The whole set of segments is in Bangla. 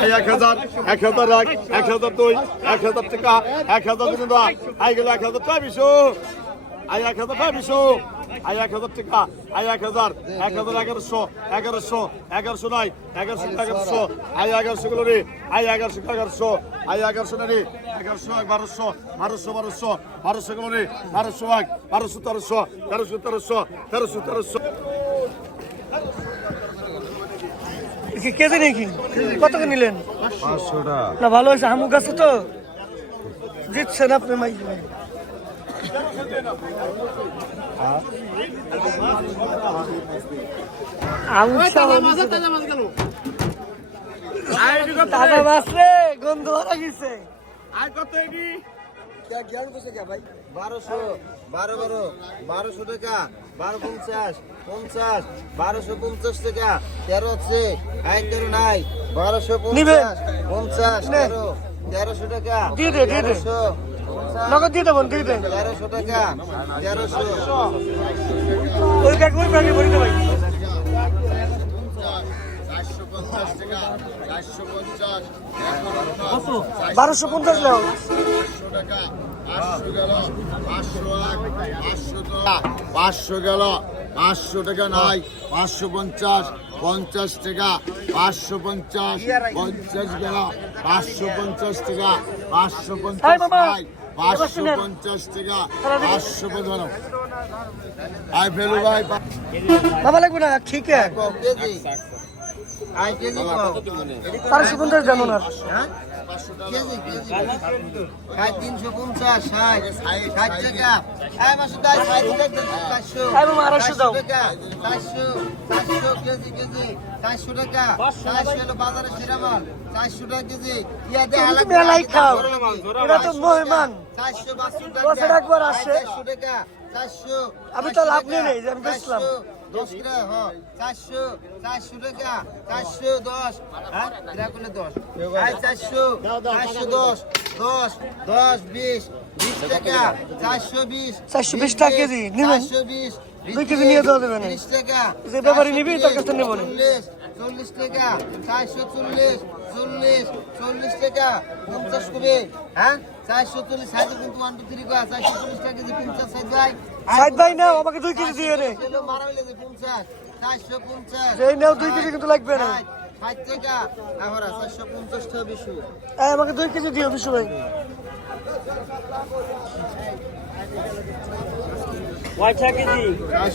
এক হাজার এক হাজার এক এক হাজার দুই, এক হাজার টাকা, এক হাজার দাম আই গেল এক হাজার টাকা বিশু আই এক হাজার টাকা বিশু আই এক হাজার টাকা। আই এক হাজার এক হাজার এগারোশো এগারোশো এগারোশো নয়, এগারোশো এগারোশো। আই এগারোশো গুলো রে আই এগারোশো এগারোশো। আই এগারোশো না রে এগারোশো এক, বারোশো বারোশো বারোশো বারোশো গুলো রে বারোশো এক, বারোশো তেরোশো তেরোশো তেরোশো তেরোশো তেরোশো কি কেজি নাকি কত করে নিলেন? না ভালো হয়েছে। আমুক আছে তো জিতছেন আপনি মাই আমুক তাজা মাছ রে? গন্ধ ভালো গেছে। বারোশো বারো বারো বারোশো টাকা বারো পঞ্চাশ পঞ্চাশ বারোশো পঞ্চাশ টাকা তেরো হচ্ছে আই তেরো নাই বারোশো? পঞ্চাশ পঞ্চাশ। তেরো তেরোশো টাকা। তেরোশো নগদ দিয়ে দেবেন দিয়ে দেন তেরোশো টাকা তেরোশো ওই ব্যাগ ওই ব্যাগে ভরি দেবেন বারোশো পঞ্চাশ নাও পাঁচশো গেল পাঁচশো টাকা নাই পাঁচশো পঞ্চাশ পঞ্চাশ টাকা পাঁচশো পঞ্চাশ পঞ্চাশ গেল পাঁচশো পঞ্চাশ টাকা পাঁচশো পঞ্চাশ নাই পাঁচশো পঞ্চাশ টাকা পাঁচশো পঞ্চাশ। আই ভেলু ভাই বাবা লাগবে না ঠিক আছে। পঞ্চাশ হ্যাঁ? তিনশো পঞ্চাশ ষাট। টাকা। চারশো আড়াইশো দাও। টাকা। চারশো চারশো কেজি কেজি। চারশো টাকা। চারশো হলো বাজারে সেরা মাল। চারশো টাকা কেজি। ইয়া মেলাই খাও। এটা তো মহিমান। চারশো টাকা। চারশো টাকা। আমি তো লাভ নিই আমি বেচলাম। দশ টাকা হ্যাঁ চারশো চারশো টাকা চারশো দশ হ্যাঁ এরা করলে দশ আয় চারশো চারশো দশ দশ দশ বিশ বিশ টাকা চারশো বিশ 420 টাকা কেজি, নিবেন? চারশো বিশ দুই কেজি নিয়ে দেওয়া যাবে না। টাকা যে ব্যাপারী নিবি, তার কাছে নেব না। চল্লিশ চল্লিশ টাকা চারশো চল্লিশ চল্লিশ চল্লিশ টাকা পঞ্চাশ কবে হ্যাঁ চারশো চল্লিশ সাইজ কিন্তু ওয়ান টু থ্রি কয়া চারশো চল্লিশ টাকা কেজি পঞ্চাশ সাইজ ভাই সাইদ ভাই নাও আমাকে দুই কেজি দিয়ে রে যেই নাও দুই কেজি কিন্তু লাগবে না। এই আমাকে দুই কেজি দিও বিশু ভাই।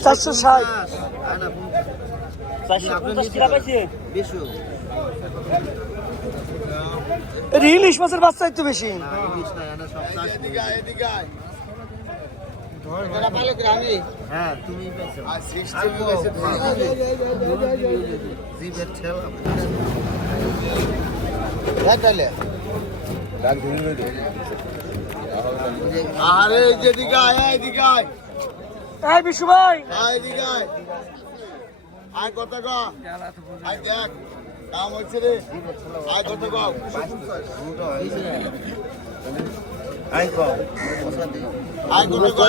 চারশো ষাট। ইলিশ মাছের বাচ্চা একটু বেশি। হ্যাঁ তুমি আর সিক্সটি বলেছে জিভের ঠেলা হ্যাঁ তাহলে। আরে এই যে এদিকে আয় এদিকে আয় এই বিশু ভাই। আয় এদিকে আয় আয় কত গো আয় দেখ দাম হচ্ছে রে। আয় কত গো কম আয় কত গো